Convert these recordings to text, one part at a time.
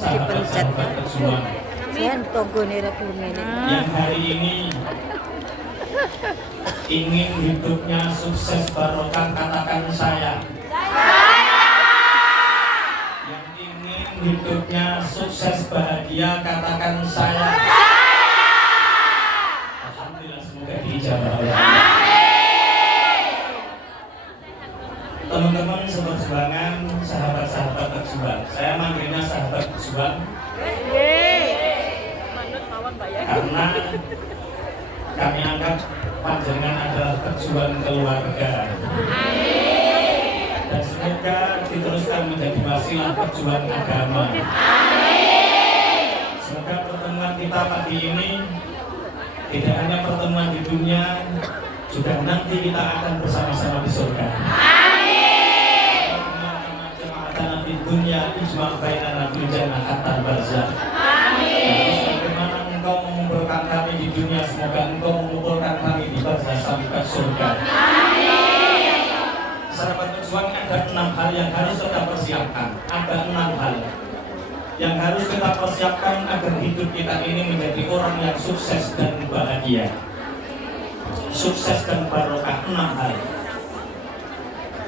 Dipencet. Sen togo nira kumene. Yang hari ini ingin hidupnya sukses barokah, katakan saya. Yang ingin hidupnya sukses bahagia, katakan saya. Alhamdulillah, semoga dijabah oleh Allah. Teman-teman seperjuangan, sahabat-sahabat berjuang, saya manggilnya sahabat berjuang karena kami anggap panjenengan adalah pejuang keluarga. Dan semoga diteruskan menjadi wasilah perjuangan agama. Semoga pertemuan kita pagi ini tidak hanya pertemuan di dunia, juga nanti kita akan bersama-sama di surga. Di dunia ijma' bainana fil jannah hatta barzakh. Bagaimana engkau mengumpulkan kami di dunia, semoga engkau mengumpulkan kami di barzakh sampai ke surga. Sahabat berjuang, ada 6 hal yang harus kita persiapkan. Ada 6 hal yang harus kita persiapkan agar hidup kita ini menjadi orang yang sukses dan bahagia, sukses dan barokah. 6 hal.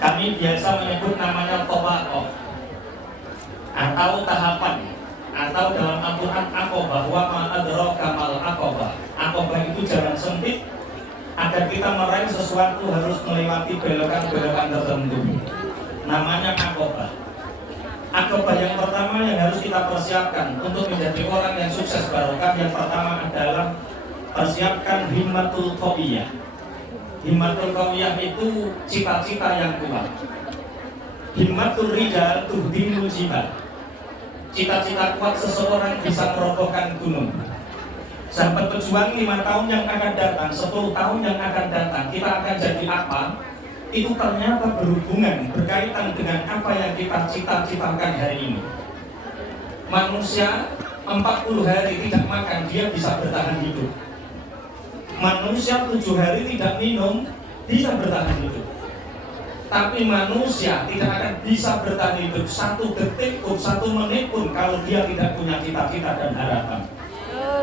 Kami biasa menyebut namanya tawaqoh atau tahapan, atau dalam Al-Quran aqobah, wa ma adraka mal aqobah. Aqobah itu jalan sempit, agar kita meraih sesuatu harus melewati belokan-belokan tertentu. Namanya aqobah. Aqobah yang pertama yang harus kita persiapkan untuk menjadi orang yang sukses barokah, yang pertama adalah persiapkan himmatul qawiyah. Himmatul qawiyah itu cita-cita yang kuat. Himmatul rijal tuhdimul jibal. Cita-cita kuat seseorang bisa merobohkan gunung. Sahabat berjuang, 5 tahun yang akan datang, 10 tahun yang akan datang, kita akan jadi apa? Itu ternyata berhubungan, berkaitan dengan apa yang kita cita-citakan hari ini. Manusia 40 hari tidak makan, dia bisa bertahan hidup. Manusia 7 hari tidak minum, bisa bertahan hidup. Tapi manusia tidak akan bisa bertahan hidup 1 detik pun, 1 menit pun kalau dia tidak punya cita-cita dan harapan.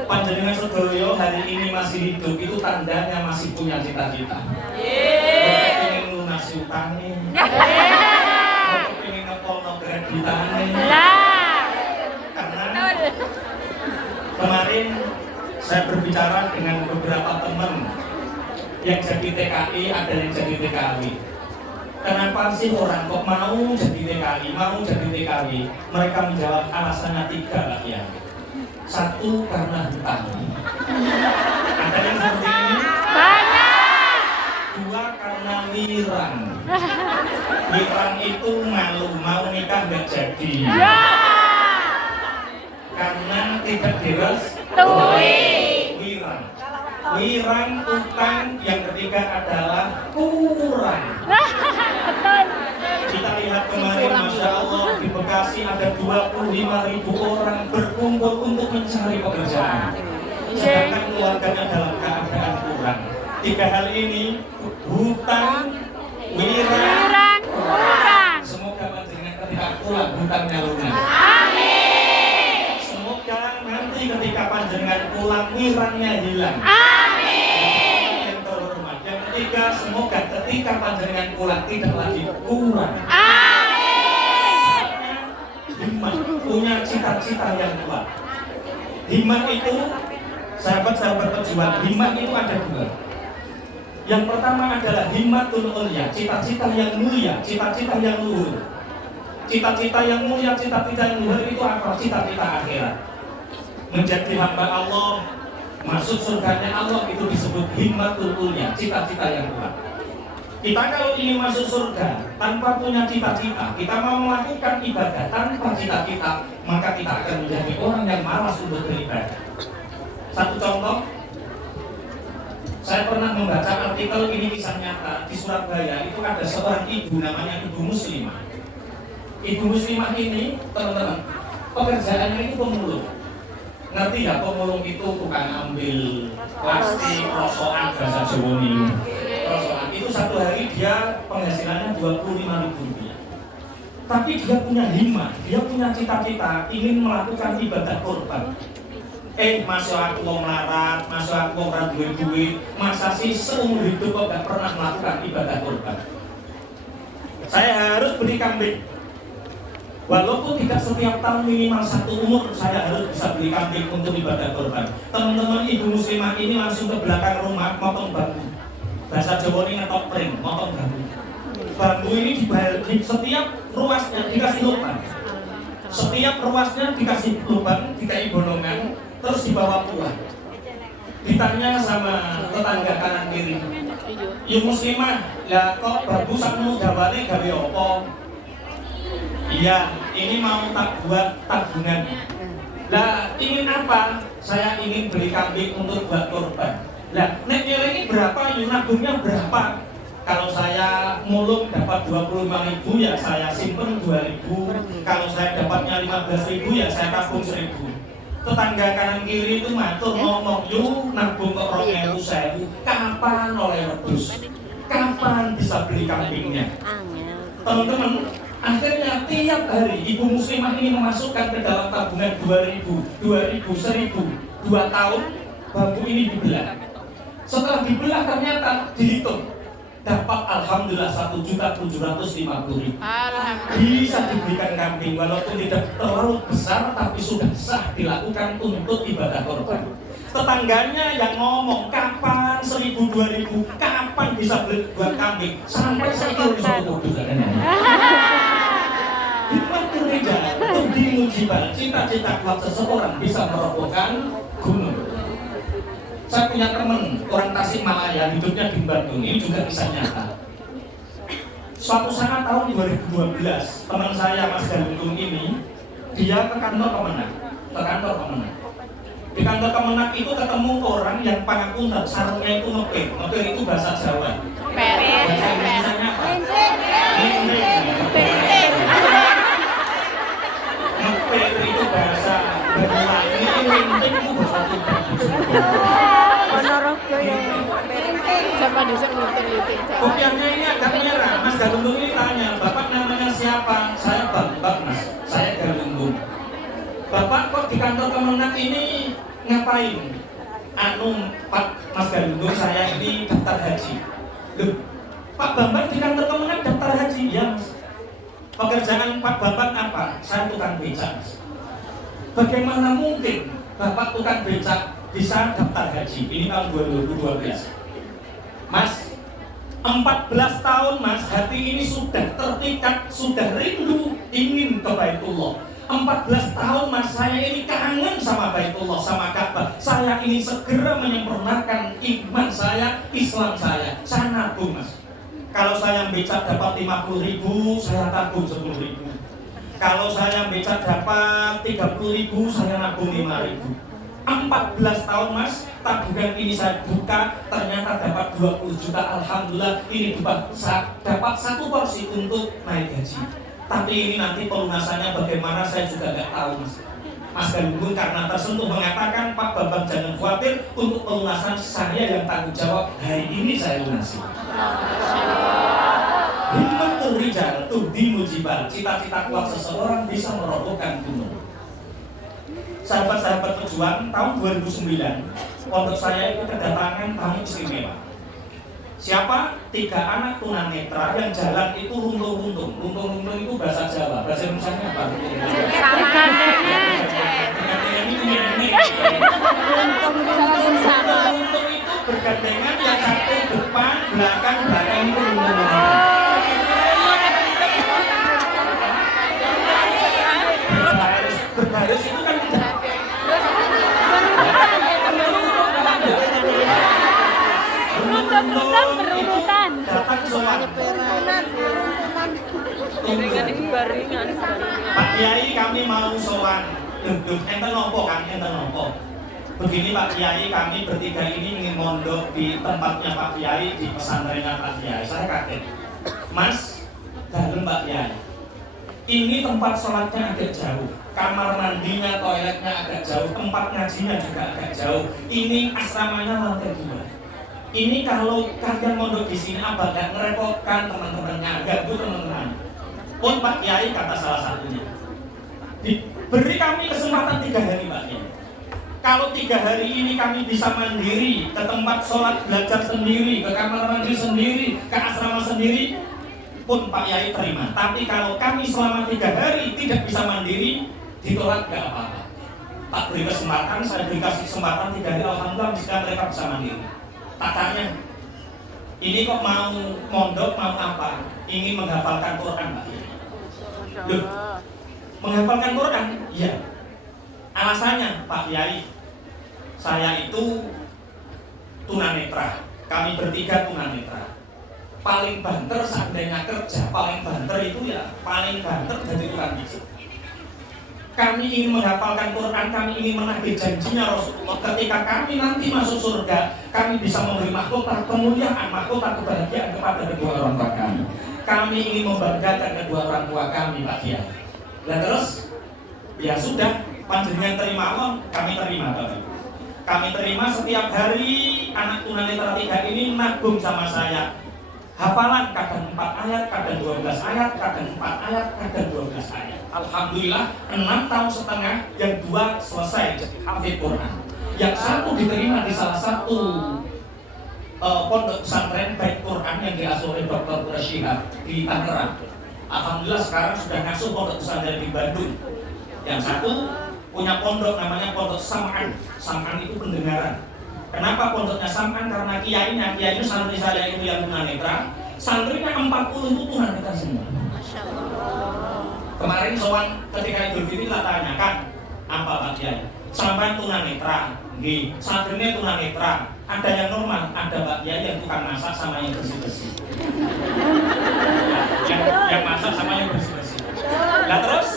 Panjenengan sedaya hari ini masih hidup, itu tandanya masih punya cita-cita. Pengen lunasi utangnya, pengen ngepolno kreditannya. Karena kemarin saya berbicara dengan beberapa teman yang jadi TKI, ada yang jadi TKW. Kenapa sih orang kok mau jadi TKI, mau jadi TKW? Mereka menjawab alasannya 3 lah ya. 1, karena hutang. Ada yang seperti ini? Banyak. 2, karena wirang. Wirang itu malu, mau nikah nggak jadi. Karena tidak direstui. Wirang. Wirang, utang. Yang ketiga adalah kurang. Kita lihat kemarin, Masya Allah, di Bekasi ada 25.000 orang berkumpul untuk mencari pekerjaan. Sedangkan keluarganya dalam keadaan kurang. 3 hal ini, hutang, wirang, kurang. Semoga panjenengan ketika pulang hutangnya lunas. Amin. Semoga nanti ketika panjenengan pulang wirangnya hilang. Semoga ketika panjenengan pulang tidak lagi kurang. Amin. Himmat, punya cita-cita yang kuat. Himmat itu, sahabat-sahabat berjuang, himmat itu ada 2. Yang pertama adalah himmatul ulya, cita-cita yang mulia, cita-cita yang luhur. Cita-cita yang mulia, cita-cita yang luhur itu apa? Cita-cita akhirat. Menjadi hamba Allah, masuk surganya Allah, itu disebut himmatul ulya, cita-cita yang kuat. Kita kalau ingin masuk surga tanpa punya cita-cita, kita mau melakukan ibadah tanpa cita-cita, maka kita akan menjadi orang yang malas untuk beribadah. 1 contoh, saya pernah membaca artikel ini, kisah nyata di Surabaya. Itu ada seorang ibu namanya Ibu Muslimah. Ibu Muslimah ini, teman-teman, pekerjaannya itu pemulung. Ngerti ya, pemulung itu tukang ambil plastik, rosokan, bahasa Jawa ini. Rosokan itu 1 hari dia penghasilannya 25.000 rupiah. tapi dia punya himmah, dia punya cita-cita ingin melakukan ibadah kurban. Masuk aku mau melarat, masuk aku mau ora duit, masa sih seumur hidup kok gak pernah melakukan ibadah kurban. Saya harus beli kambing. Walaupun tidak setiap tahun minimal 1 umur saya harus bisa beli kambing untuk ibadah kurban. Teman-teman ibu muslimah ini langsung ke belakang rumah motong bambu. Bahasa Jawa ini ngetok pring, motong bambu. Bambu ini di setiap ruasnya dikasih lubang. Setiap ruasnya dikasih lubang, dikasih bolongan, terus dibawa pulang. Ditanya sama tetangga kanan kiri, "Ibu muslimah, ya kok bambu sakmu gawane gawe apa?" "Iya, ini mau tak buat tabungan." "Lah, ingin apa?" "Saya ingin beli kambing untuk buat kurban." "Lah, nek nilai ini berapa? Nabungnya berapa?" "Kalau saya mulung dapat 25.000 ya saya simpen 2.000. Kalau saya dapatnya 15.000 ya saya tabung 1.000. Tetangga kanan kiri itu matur ngomong, "Yuk nabung kok 20.000. Kapan oleh wedhus? Kapan bisa beli kambingnya?" Teman-teman, akhirnya tiap hari ibu muslimah ini memasukkan ke dalam tabungan 2.000, 1.000, 2 tahun bambu ini dibelah. Setelah dibelah ternyata dihitung dapat alhamdulillah 1.750.000. Bisa diberikan kambing walaupun tidak terlalu besar tapi sudah sah dilakukan untuk ibadah kurban. Tetangganya yang ngomong, "Kapan 1.000, 2.000, kapan bisa beli buat kambing?" Sampai saya bisa utuh juga. Hikmah gereja untuk dimujibal, cita-cita kuat seseorang bisa merobohkan gunung. Saya punya teman orang Tasikmalaya, hidupnya di Bandung, ini juga kisah nyata. Suatu saat tahun 2012, teman saya Mas Galunggung ini, dia ke kantor Kemenak. Di kantor Kemenak itu ketemu orang yang pangapunten, sarungnya itu ngepir. Ngepir itu bahasa Jawa. Bahasa Indonesianya apa? Ngepir itu bahasa Banyuwangi, linting itu bahasa Tuban. Kopiahnya ini agak merah. Mas Galunggung ini tanya, "Bapak namanya siapa?" "Saya Bambang, Mas. Saya Galunggung." "Bapak kok di kantor Kemenak ini ngapain?" "Pak Mas Galunggung, saya ini daftar haji." "Loh, Pak Bambang di kantor Kemenak daftar haji?" "Ya, Mas." "Pekerjaan Pak Bambang apa?" "Saya tukang becak, Mas." "Bagaimana mungkin Bapak tukang becak bisa daftar haji?" Ini tahun 2012. "Mas, 14 tahun Mas, hati ini sudah terpikat, sudah rindu ingin ke Baitullah. 14 tahun Mas, saya ini kangen sama Baitullah, sama Ka'bah. Saya ingin segera menyempurnakan iman saya, Islam saya. Saya nabung, Mas. Kalau saya becak dapat 50.000, saya tabung 10.000. Kalau saya becak dapat 30.000, saya nabung 5.000. 14 tahun Mas, tabungan ini saya buka, ternyata dapat 20 juta. Alhamdulillah, ini dapat 1 porsi untuk naik gaji. Tapi ini nanti pelunasannya bagaimana saya juga nggak tahu, Mas." Mas Galunggung karena tersentuh mengatakan, "Pak Bambang jangan khawatir, untuk pelunasan saya yang tanggung jawab, hari ini saya lunasi." Hikmatul rijal tuhdi mujibal, cita-cita kuat seseorang bisa merobohkan gunung. Sahabat-sahabat pejuang, tahun 2009 pondok saya itu kedatangan tamu istimewa. Siapa? 3 anak tunanetra yang jalan itu runtung-runtung. Runtung-runtung itu bahasa Jawa, bahasa Indonesia apa? Runtung itu bergandengan, yang satu depan, belakang itu runtung-runtung. Berbaris itu kan tidak. Berurutan. Datang soal. "Pak Kiai, kami mau sowan." Enten nopo kan, enten nopo. "Begini Pak Kiai, kami bertiga ini ingin mondok di tempatnya Pak Kiai, di pesantrennya Pak Kiai." Saya kaget. "Mas, dalem Pak Kiai. Ini tempat sholatnya agak jauh, kamar mandinya, toiletnya agak jauh, tempat ngajinya juga agak jauh. Ini asramanya lantai 2. Ini kalau kalian mondok di sini apa gak ngerepotkan teman-temannya, ganggu teman-teman?" Pun Pak Kiai kata salah satunya, beri kami kesempatan 3 hari Pak Kiai. Kalau 3 hari ini kami bisa mandiri, ke tempat sholat belajar sendiri, ke kamar mandi sendiri, ke asrama sendiri, pun Pak Kiai terima. Tapi kalau kami selama 3 hari tidak bisa mandiri, ditolak gak apa-apa. Tak beri kesempatan, saya beri kasih kesempatan 3 hari, alhamdulillah bisa mereka bisa mandiri. Tak tanya, ini kok mau mondok, mau apa? Ingin menghafalkan Quran Pak Kiai. Loh, menghafalkan Quran? Iya. Alasannya Pak Kiai, saya itu tunanetra, kami bertiga tunanetra. Paling banter seandainya kerja, paling banter itu ya paling banter dari tukang pijit. Kami ingin menghafalkan Quran, kami ingin menagih janjinya Rasulullah. Ketika kami nanti masuk surga, kami bisa memberi mahkota kemuliaan, mahkota kebahagiaan kepada kedua orang tua kami. Kami ingin membanggakan kedua orang tua kami Pak Kiai. Dan terus, ya sudah, panjenengan terima Allah, kami terima Bapak. Kami terima setiap hari anak tunanetra 3 ini nabung sama saya. Hafalan kadang 4 ayat, kadang 12 ayat, kadang 4 ayat, kadang 12 ayat. Alhamdulillah 6 tahun setengah, yang 2 selesai jadi hafid Quran. Yang 1 diterima di salah satu pondok pesantren Bait Quran yang diasuh oleh Dr. Syihab di Tangerang. Alhamdulillah sekarang sudah ngasuh pondok pesantren di Bandung. Yang 1 punya pondok namanya Pondok Sam'an. Sam'an itu pendengaran. Kenapa pondoknya Sam'an? Karena kiainya santri saya itu yang tunanetra, santrinya 40 itu tunanetra semua. Kemarin soal ketika Idul Fitri kita tanyakan, apa Pak Kiai? Sampai tunanetra, nggih, santrinya tunanetra. Ada yang normal, ada Pak Kiai yang tukang masak sama yang bersih-bersih. yang masak sama yang bersih-bersih. Nah terus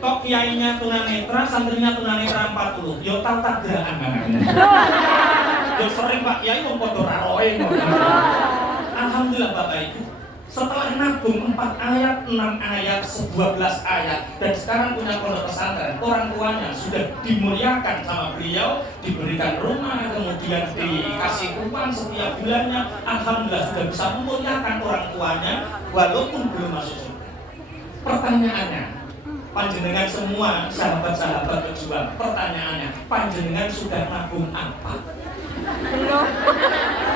kok kiainya tunanetra, santrinya tunanetra 40. Yo tata gerakan anaknya. Yo sering Pak Kiai wong padha raroe. Alhamdulillah Bapak Ibu. Setelah nabung 4 ayat, 6 ayat, 12 ayat, dan sekarang punya pondok pesantren, orang tuanya sudah dimuliakan sama beliau, diberikan rumah, kemudian dikasih uang setiap bulannya. Alhamdulillah sudah bisa memuliakan orang tuanya walaupun belum masuk surga. Pertanyaannya, panjenengan semua sahabat-sahabat berjuang, pertanyaannya, panjenengan sudah nabung apa? Belum.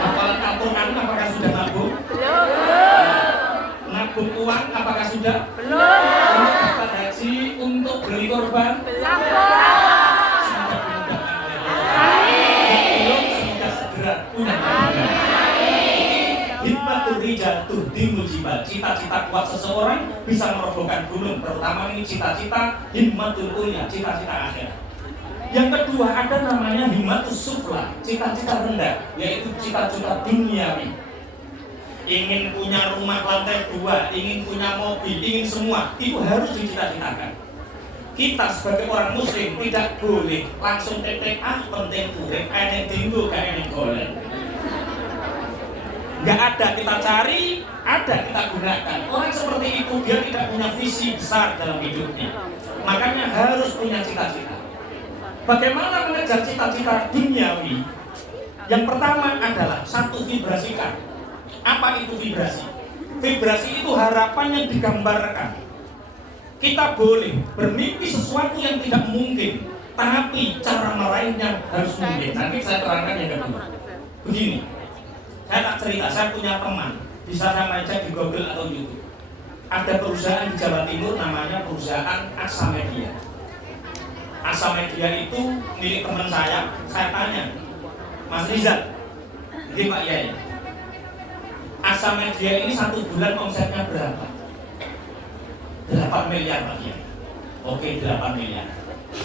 Hafalan Al-Quran apakah sudah nabung? Belum. Nabung uang apakah sudah? Belum. Untuk dapat haji, untuk beli korban? Belum. Semoga dimudahkan oleh Allah. Belum, semoga segera mudah-mudahan. Hikmatul rijal tuhdimul jibal. Cita-cita kuat seseorang bisa merobohkan gunung. Terutama ini cita-cita himmatul ulya, cita-cita akhirat. Yang kedua ada namanya himmatus sufla, cita-cita rendah, yaitu cita-cita duniawi. Ingin punya rumah lantai 2, ingin punya mobil, ingin semua, itu harus dicita-citakan. Kita sebagai orang muslim tidak boleh langsung tetek penting urip, enek dinggo gak enek golek. Gak ada kita cari, ada kita gunakan. Orang seperti itu dia tidak punya visi besar dalam hidupnya. Makanya harus punya cita-cita. Bagaimana mengejar cita-cita duniawi? Yang pertama adalah 1, vibrasikan. Apa itu vibrasi? Vibrasi itu harapan yang digambarkan. Kita boleh bermimpi sesuatu yang tidak mungkin, tapi cara meraihnya harus mungkin. Nanti saya terangkan yang kedua. Begini, saya tak cerita, saya punya teman, bisa saya cek di Google atau YouTube. Ada perusahaan di Jawa Timur namanya perusahaan Aksa Media. Aksa Media itu milik teman saya tanya, Mas Rizal, ini Pak Yai, Aksa Media ini 1 bulan omsetnya berapa? 8 miliar Pak Yai. Oke, 8 miliar.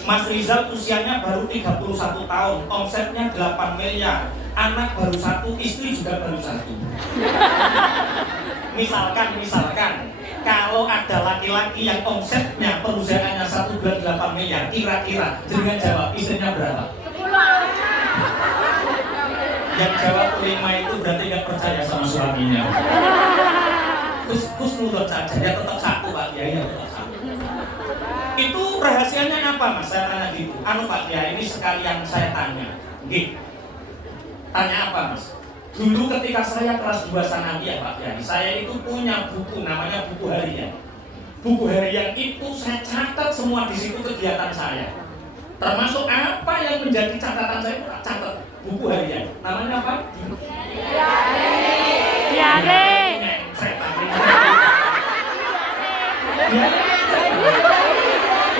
Mas Rizal usianya baru 31 tahun, omsetnya 8 miliar. Anak baru 1, istri juga baru 1. Misalkan kalau ada laki-laki yang omsetnya perusahaannya 1 bulan 8 miliar, kira-kira dengan jawab istrinya berapa? 10. Yang jawab 5 itu berarti nggak percaya sama suaminya. Kus nurut saja, dia tetap 1 Pak Kiai, ya tetap 1. Itu rahasianya apa Mas? Saya tanya gitu. Pak Kiai, ini sekalian saya tanya. Gitu. Tanya apa Mas? Dulu ketika saya kelas 2 sanawiyah Pak Kiai, saya itu punya buku namanya buku harian. Buku harian itu saya catat semua di situ kegiatan saya. Termasuk apa yang menjadi catatan saya, catat buku harian. Namanya apa? Diare.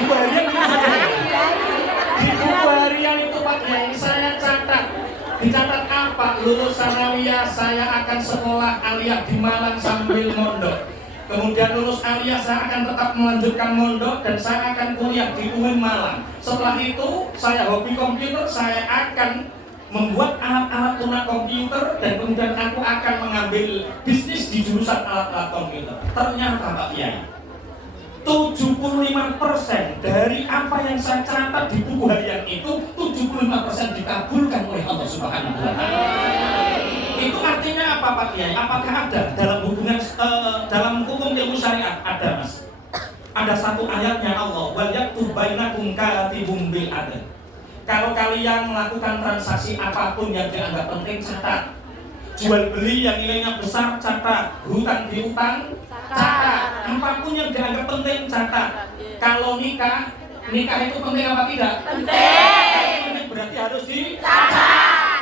Buku harian itu di buku harian itu Pak Kiai saya catat. Dicatat apa? Lulus sanawiyah saya akan sekolah aliyah di Malang sambil mondok. Kemudian lulus aliyah saya akan tetap melanjutkan mondok dan saya akan kuliah di UIN Malang. Setelah itu saya hobi komputer, saya akan membuat alat-alat lunak komputer dan kemudian aku akan mengambil bisnis di jurusan alat-alat komputer. Ternyata Pak Kiai, 75% dari apa yang saya catat di buku harian itu 75% dikabulkan oleh Allah Subhanahu wa taala. Itu artinya apa Pak Kiai? Apakah ada dalam hubungan dalam hukum ilmu syariat? Ada Mas. Ada satu ayatnya Allah, wal yaktub bainakum katibun bil adl. Kalau kalian melakukan transaksi apapun yang dianggap penting, catat. Jual beli yang nilainya besar, catat. Hutang piutang, catat. Apapun yang dianggap penting, catat. Kalau nikah itu penting apa tidak? Penting. Berarti harus dicatat.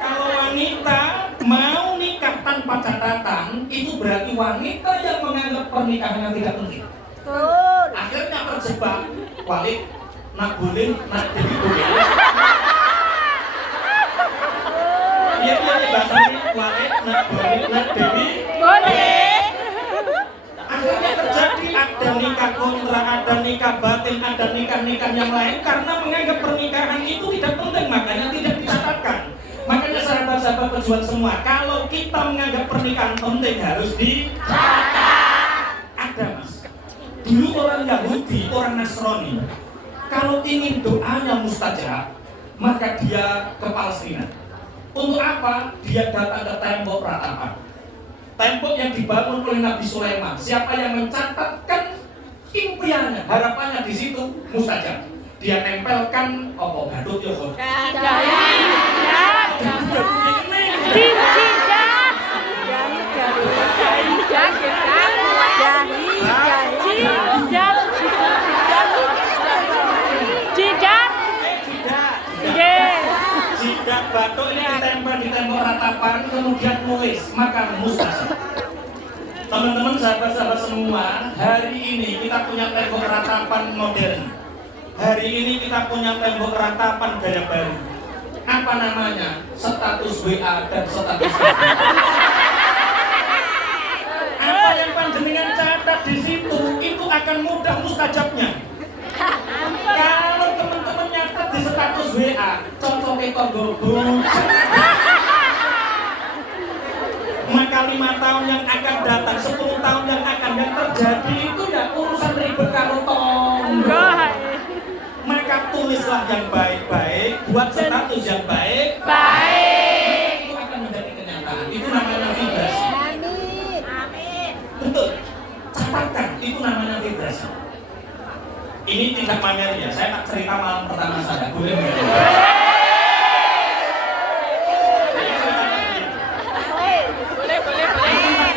Kalau wanita mau nikah tanpa catatan, itu berarti wanita yang menganggap pernikahan tidak penting. Akhirnya terjebak. Walid, nak boleh, nak dewi boleh. Iya bahasa ini walid, nak boleh, nak dewi boleh. Akhirnya terjadi ada nikah kontra, ada nikah batin, ada nikah-nikah yang lain karena menganggap pernikahan itu tidak penting, makanya tidak dicatatkan. Makanya sahabat-sahabat pejuang semua, kalau kita menganggap pernikahan penting harus dicatat. Ada Mas. Dulu orang Yahudi, orang Nasrani, kalau ingin doanya mustajab, maka dia ke Palestina. Untuk apa? Dia datang ke tembok ratapan. Tembok yang dibangun oleh Nabi Sulaiman. Siapa yang mencatatkan impiannya, harapannya di situ mustajab. Dia nempelkan badut ya kok. Jika batuk ini ditempel di tembok ratapan kemudian nulis, maka mustajab. Teman-teman, sahabat-sahabat semua, hari ini kita punya tembok ratapan modern. Hari ini kita punya tembok ratapan gaya baru. Apa namanya? Status WA dan status Facebook. Apa yang panjenengan catat di situ itu akan mudah mustajabnya. Kalau teman-teman nyatat di status WA, contohnya tonggo maka 5 tahun yang akan datang, 10 tahun yang akan terjadi itu ya urusan ribet karo tonggo. Maka tulislah yang baik-baik, buat status yang baik-baik. Itu akan menjadi kenyataan. Itu namanya vibrasi. Amin. Betul. Catatkan, itu namanya vibrasi. Ini tidak pamer ya. Saya tak cerita malam pertama saya. Boleh nggak?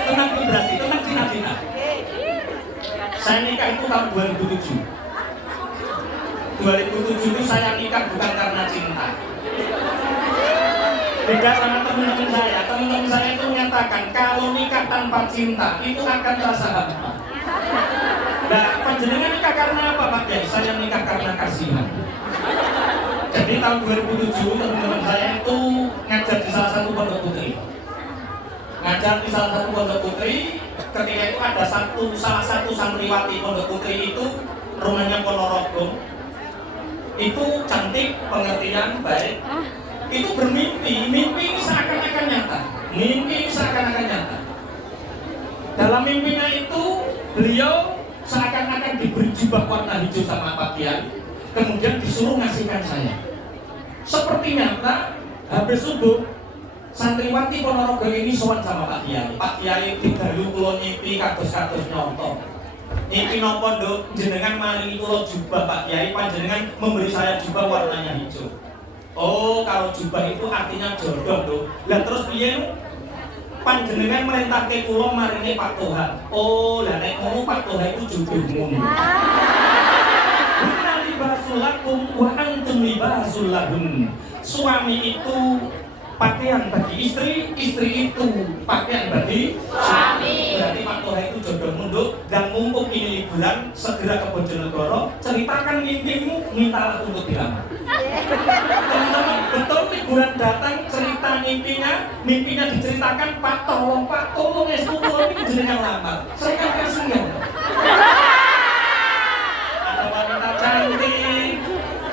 Tentang vibrasi, tentang cita-cita. Saya nikah itu tahun 2007. 2007 itu saya nikah bukan karena cinta. Beda sama teman-teman saya. Teman-teman saya itu menyatakan kalau nikah tanpa cinta itu akan terasa hampa. Nah, panjenengan nikah karena apa Pak Kiai? Saya nikah karena kasihan. Jadi tahun 2007 teman-teman saya itu ngajar di salah satu pondok putri. Ngajar di salah satu pondok putri. Ketika itu ada salah satu santriwati pondok putri itu rumahnya Ponorogo. Itu cantik, pengertian, baik. Itu bermimpi, mimpi ini seakan-akan nyata. Mimpi ini seakan-akan nyata. Dalam mimpinya itu beliau seakan-akan diberi jubah warna hijau sama Pak Kiai, kemudian disuruh ngasihkan saya. Seperti nyata, habis subuh santriwati Ponorogo ini sowan sama Pak Kiai. Pak Kiai didalu kula nyipi kados-kados nyontok. Nyipi napa nduk, jenengan maringi kula jubah Pak Kiai, panjenengan memberi saya jubah warnanya hijau. Oh, kalau jubah itu artinya jodoh, Nduk. Lah terus piye? panjenengan merintahke kula maringi Pak Toha. Oh, lah nek ngono Pak Toha itu jodohmu. Hunna libasul lakum wa antum libasul lahum. Suami itu pakaian bagi istri, istri itu pakaian bagi suami. Berarti Pak Toha itu jodoh munduk. Dan mumpung ini liburan, segera ke Bojonegoro, ceritakan mimpimu, mintalah untuk dilamar. Teman-teman, betul liburan datang, cerita mimpinya diceritakan, Pak tolong es kula ini jenengan lamar. Saya kan kasihan. Ada wanita cantik,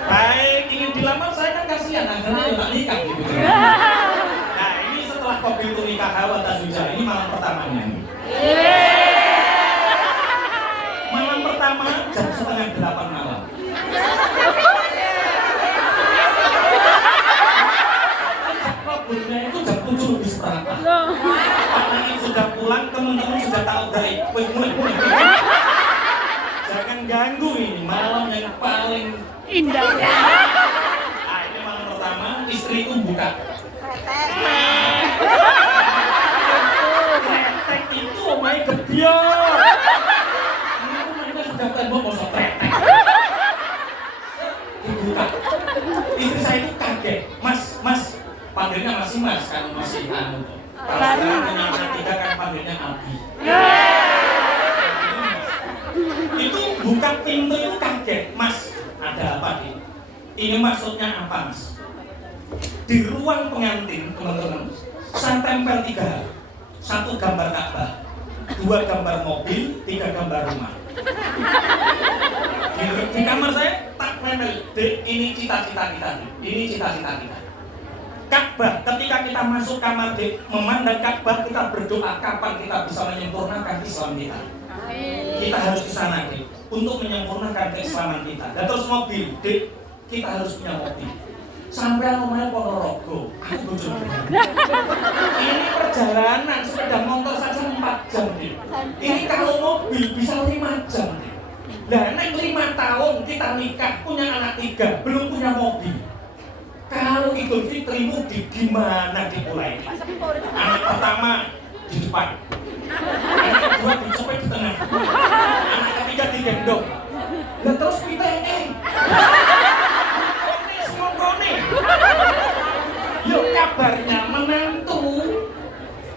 baik, ingin dilamar, saya kan kasihan, akhirnya ya nggak nikah gitu. Nah ini setelah kopi itu nikah hawa tazwija, ini malam pertamanya nih. Malam pertama jam 7:30 malam. Kaburnya itu jam 7:15. Anak sudah pulang, teman-teman sudah tahu dari jangan ganggu, ini malam yang paling indah. Nah ini malam pertama, istriku buka. Kretek itu omai gebiar. Ini mereka sudah tembok mau kretek. Dibuka. Istri saya itu kaget. Mas, panggilnya masih mas kan, masih anu. Kalau sekarang punya anak 3 kan panggilnya Abi. Itu buka pintu itu kaget. Mas, ada apa nih? Ini maksudnya apa mas? Di ruang pengantin teman-teman, saya tempel 3 hal. 1 gambar Ka'bah, 2 gambar mobil, 3 gambar rumah. Di kamar saya tak tempel. Ini cita-cita kita. Ini cita-cita kita. Ka'bah, ketika kita masuk kamar memandang Ka'bah, kita berdoa kapan kita bisa menyempurnakan Islam kita. Kita harus ke sana untuk menyempurnakan keislaman kita. Dan terus mobil, kita harus punya mobil. Sampai rumahnya Ponorogo, ini perjalanan sepeda motor saja 4 jam nih. Ini kalau mobil bisa 5 jam nih. Nah, nek 5 tahun kita nikah, punya anak 3, belum punya mobil. Kalau Idul Fitri mudik gimana dimulai? Anak pertama di depan, anak kedua dicopet di tengah, anak ketiga digendong. Dan terus kita yuk kabarnya menantu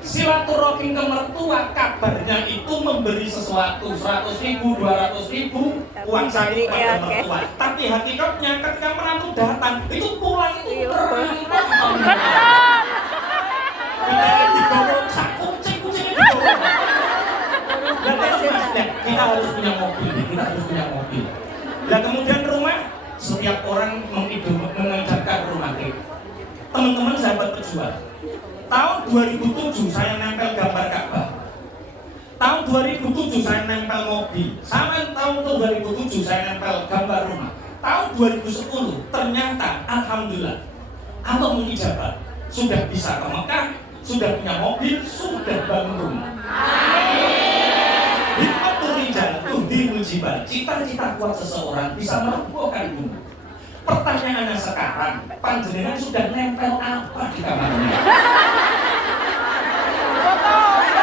silaturahim ke mertua, kabarnya itu memberi sesuatu 100.000, 200.000 uang saku pada mertua. Tapi hakikatnya ketika menantu datang itu pulang itu kita dibawa kucing dibawa. Dan kita harus punya mobil, Dan kemudian rumah, setiap orang mengejarkan rumah kita. Teman-teman sahabat pejuang, tahun 2007 saya nempel gambar Ka'bah. Tahun 2007 saya nempel mobil. Sama tahun 2007 saya nempel gambar rumah. Tahun 2010 ternyata alhamdulillah Allah mengijabah, sudah bisa ke Mekah, sudah punya mobil, sudah bangun rumah. Hikmatul rijal tuhdimul jibal. Cita-cita kuat seseorang bisa merobohkan gunung. Pertanyaannya sekarang, panjenengan sudah nempel apa di kamarnya?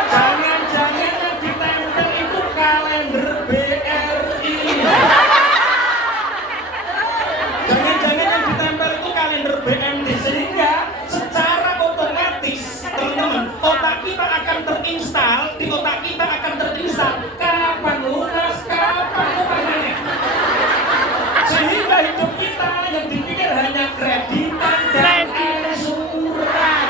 Jangan-jangan yang ditempel itu kalender BRI. Jangan-jangan yang ditempel itu kalender BMD, sehingga secara otomatis teman-teman, otak kita akan terinstal, di otak kita akan terinstal kapan lunas, kapan lunas. Sehingga hidup kita yang dipikir hanya kreditan dan angsuran.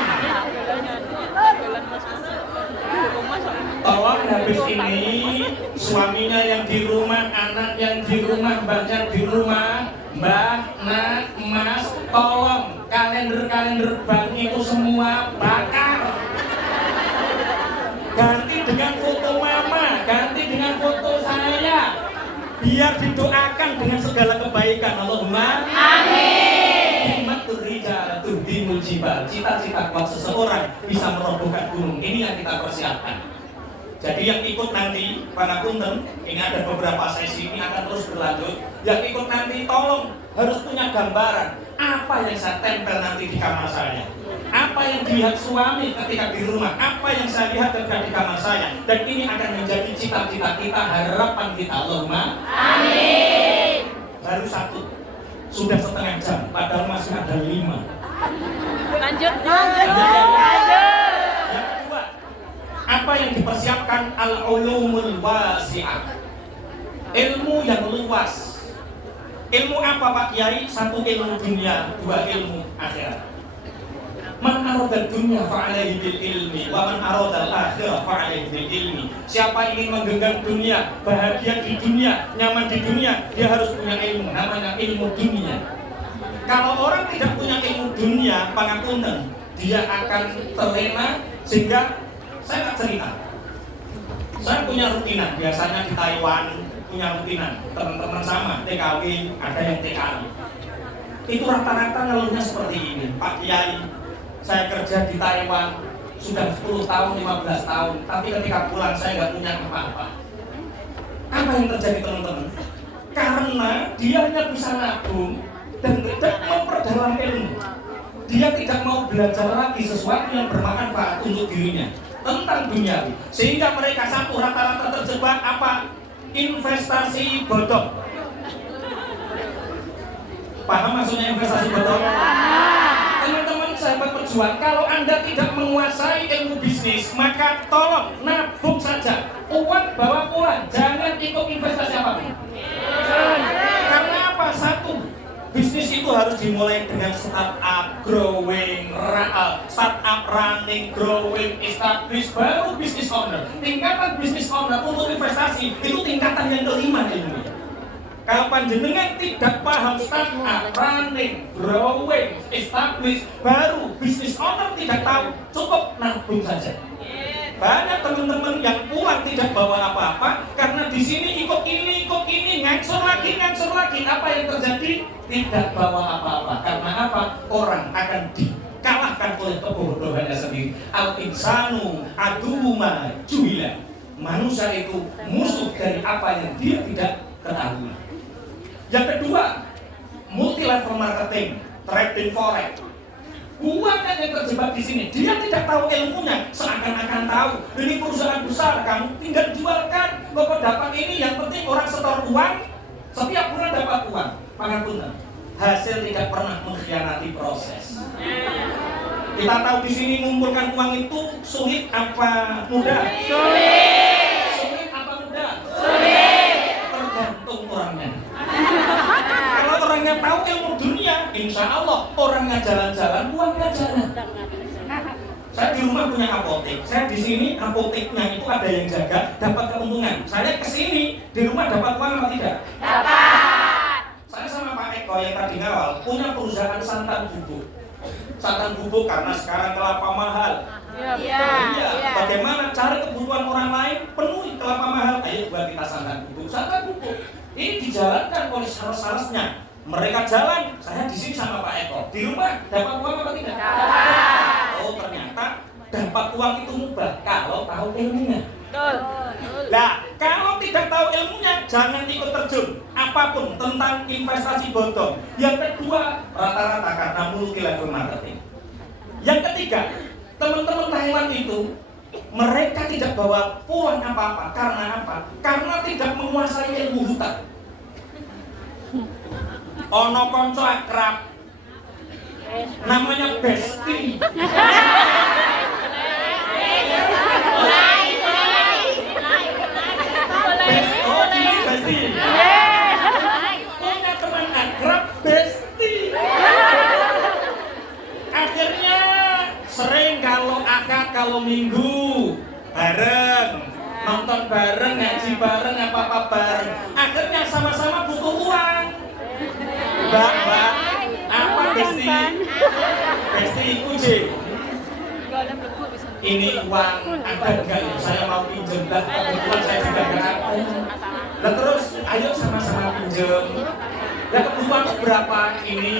Tolong habis ini suaminya yang di rumah, anak yang di rumah, mbaknya di rumah, mbak, nak, mas, tolong kalender bank itu semua bakar. Ganti dengan foto mama, ganti dengan foto saya. Biar didoakan dengan segala kebaikan. Allahumma amin. Hikmatul rijal tuhdimul jibal. Cita-cita kuat seseorang bisa merobohkan gunung. Ini yang kita persiapkan. Jadi yang ikut nanti, para punten, ini ada beberapa sesi, ini akan terus berlanjut. Yang ikut nanti tolong harus punya gambaran apa yang saya tempel nanti di kamar saya, apa yang dilihat suami ketika di rumah, apa yang saya lihat ketika di kamar saya, dan ini akan menjadi cita-cita kita, harapan kita. Allahumma amin. Baru satu, sudah setengah jam, padahal masih ada 5. Lanjut. Yang kedua, apa yang dipersiapkan? Al-ulumul wasi'ah, ilmu yang luas. Ilmu apa Pak Kiai? 1 ilmu dunia, 2 ilmu akhirat. Man arada dunya fa'alaihi bil ilmi wa man arada al-akhirah fa'alaihi bil ilmi. Siapa ingin menggenggam dunia, bahagia di dunia, nyaman di dunia, dia harus punya ilmu, namanya ilmu dunia. Kalau orang tidak punya ilmu dunia, pangapunten, dia akan terlena. Sehingga saya cerita, saya punya rutinan, biasanya di Taiwan punya rutinan, teman-teman sama TKW, ada yang TKI. Itu rata-rata ngeluhnya seperti ini, Pak Kiai, saya kerja di Taiwan sudah 10 tahun, 15 tahun, tapi ketika pulang saya nggak punya apa-apa. Apa yang terjadi teman-teman? Karena dia hanya bisa nabung dan tidak memperdalam ilmu. Dia tidak mau belajar lagi sesuatu yang bermanfaat untuk dirinya tentang dunia. Sehingga mereka satu rata-rata terjebak apa? Investasi bodong. Paham maksudnya investasi bodong? Teman-teman sahabat pejuang, kalau Anda tidak menguasai ilmu bisnis, maka tolong nabung saja. Uang bawa pulang, jangan ikut investasi apapun. Karena apa? Satu, bisnis itu harus dimulai dengan startup, growing, startup, running, growing, establish, baru business owner. Tingkatan business owner untuk investasi itu tingkatan yang kelima ilmunya. Kalau panjenengan tidak paham startup, running, growing, establish, baru business owner tidak tahu, cukup nabung saja. Banyak teman-teman yang pulang tidak bawa apa-apa karena di sini ikut ini, ngangsur lagi. Apa yang terjadi? Tidak bawa apa-apa. Karena apa? Orang akan dikalahkan oleh kebodohannya sendiri. Al-insanu aduma juhila. Manusia itu musuh dari apa yang dia tidak ketahui. Yang kedua, multi level marketing, trading forex. Banyak yang terjebak di sini. Dia tidak tahu ilmunya, seakan-akan tahu. Ini perusahaan besar, kamu tinggal jualkan. Kok dapat ini, yang penting orang setor uang, setiap bulan dapat uang. Pangapunten, hasil tidak pernah mengkhianati proses. Kita tahu di sini mengumpulkan uang itu sulit apa mudah? Sulit apa mudah? Tergantung orangnya. Kalau orangnya tahu ilmu dunia, insya Allah orangnya jalan-jalan, uangnya jalan. Saya di rumah punya apotek. Saya di sini apoteknya itu ada yang jaga, dapat keuntungan. Saya kesini di rumah dapat uang atau tidak? Dapat. Saya sama Pak Eko yang tadi ngawal punya perusahaan santan bubuk. Santan bubuk karena sekarang kelapa mahal. Iya. Bagaimana cari kebutuhan orang lain penuhi kelapa mahal? Ayo buat kita santan bubuk. Santan bubuk. Ini dijalankan oleh sales-salesnya. Mereka jalan, saya di sini sama Pak Eko. Di rumah dapat uang apa tidak? Dapat. Oh ternyata dapat uang itu mudah kalau tahu ilmunya. Nah, kalau tidak tahu ilmunya, jangan ikut terjun apapun tentang investasi bodong. Yang kedua, rata-rata karena multi level marketing. Yang ketiga, teman-teman Thailand itu mereka tidak bawa pulang apa-apa. Karena apa? Karena tidak menguasai ilmu hutan. Ono konco akrab namanya Besti. Besti. Punya teman akrab Besti. Akhirnya sering kalau akad, kalau minggu bareng, nonton bareng, ngaji bareng, apa-apa bareng. Akhirnya sama-sama butuh uang. Mbak, apa Besti? Besti kuji. Ini uang ada enggak ya? Saya mau pinjam, kebetulan saya juga enggak ada. Nah terus, ayo sama-sama pinjam. Nah kebutuhan berapa? Ini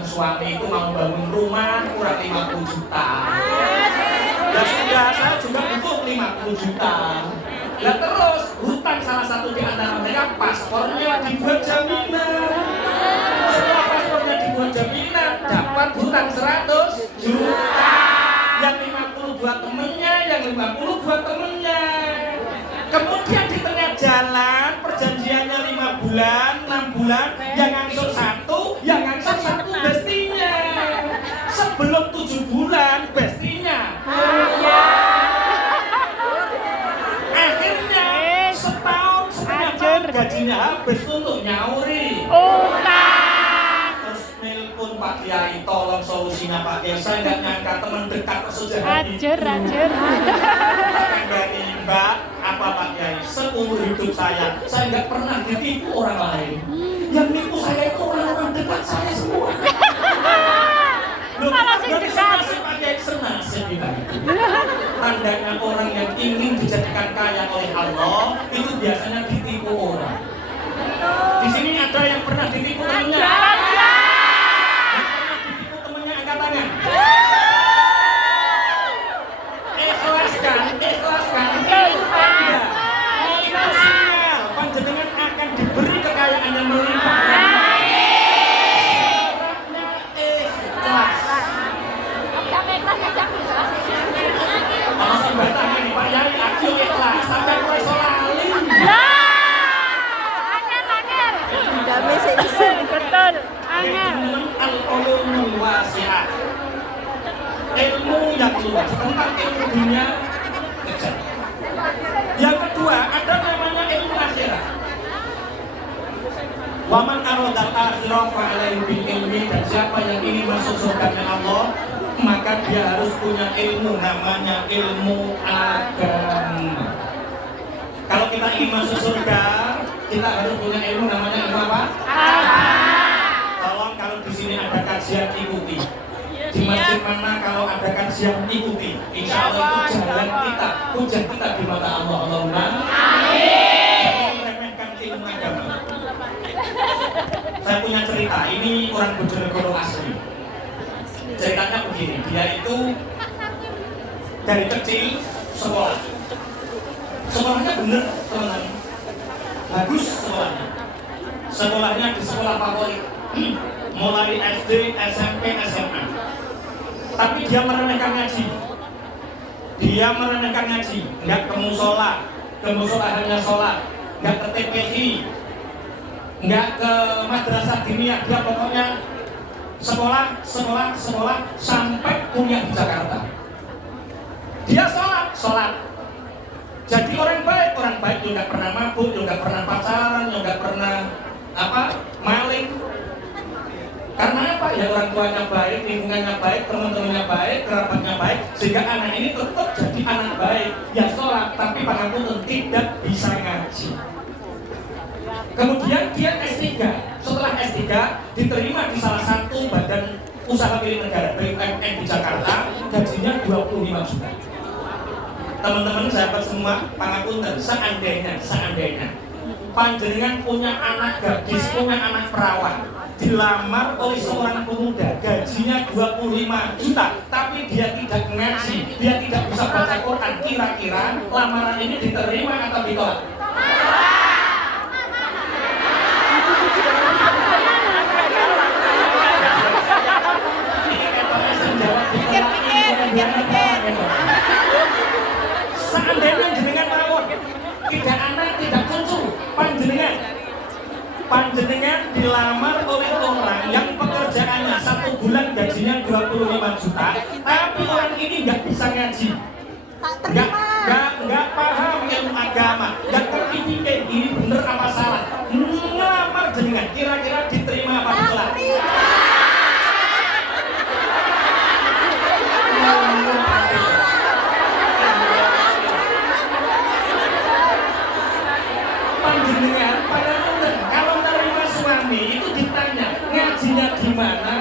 suami itu mau bangun rumah kurang 50 juta. Ya sudah, saya juga butuh 50 juta. Nah terus, hutang salah satu di antara mereka paspornya dibuat jaminan. informasinya Pak Kiai, saya nggak nyangka teman dekat sejahat Rajur, rajur. dari Mbak, apa Pak Kiai, seumur hidup saya nggak pernah ditipu orang lain. Yang nipu saya itu orang-orang dekat saya semua. Loh, dari senasib Pak Kiai, senasib kita itu. Tandanya orang yang ingin dijadikan kaya oleh Allah itu biasanya ditipu orang. Di sini ada yang pernah ditipu temannya? Yang pernah ditipu temannya angkat tangan. Ikhlaskan, ikhlaskan. Iya. Itu sinyal panjenengan akan diberi kekayaan yang melimpah. Syaratnya ikhlas. Kalau sebatang ini Pak Yai, aku ikhlas sampai mulai solali. Kami sih Betul. Angel. Al-ulumul wasi'ah. Ilmu yang luas tentang ilmu dunia kejar. Yang kedua ada namanya ilmu akhirat. Waman aradal akhirah fa'alaihi bil ilmi, dan siapa yang ingin masuk surganya Allah maka dia harus punya ilmu, namanya ilmu agama. Kalau kita ingin masuk surga, kita harus punya ilmu, namanya ilmu apa? Tolong kalau di sini ada kajian ikuti. Di masjid mana kalau ada kajian ikuti. Insya Allah itu jalan kita, hujah kita di mata Allah. Allahumma amin. Jangan meremehkan ilmu agama. Saya punya cerita, ini orang Bojonegoro asli. Ceritanya begini, dia itu dari kecil sekolah. Sekolahnya bener teman-teman, bagus sekolahnya. Sekolahnya di sekolah favorit, mulai SD, SMP, SMA. Tapi dia meremehkan ngaji. Dia meremehkan ngaji, nggak ke musola hanya sholat, nggak ke TPI, nggak ke madrasah diniyah. Dia pokoknya sekolah sampai kuliah di Jakarta. Dia sholat. Jadi orang baik yang nggak pernah mabuk, yang nggak pernah pacaran, yang nggak pernah maling. Karena apa? Ya orang tuanya baik, lingkungannya baik, teman-temannya baik, kerabatnya baik, sehingga anak ini tetap jadi anak baik. Ya sholat, tapi pangapunten tidak bisa ngaji. Kemudian dia S3. Setelah S3 diterima di salah satu badan usaha milik negara BUMN di Jakarta, gajinya 25 juta. Teman-teman sahabat semua, pangapunten, seandainya panjenengan punya anak gadis, punya anak perawan, dilamar oleh seorang pemuda, gajinya 25 juta, tapi dia tidak ngaji, dia tidak bisa baca Quran, kira-kira lamaran ini diterima atau ditolak? Seandainya jenengan mawon, tidak anak, tidak cucu, panjenengan dilamar oleh orang yang pekerjaannya 1 bulan gajinya 25 juta, tapi orang ini nggak bisa ngaji, nggak paham ilmu agama, nggak ngerti pikir ini bener apa salah, ngelamar jenengan, kira-kira diterima apa ditolak? Panjenengan kalau menerima suami itu ditanya ngajinya gimana,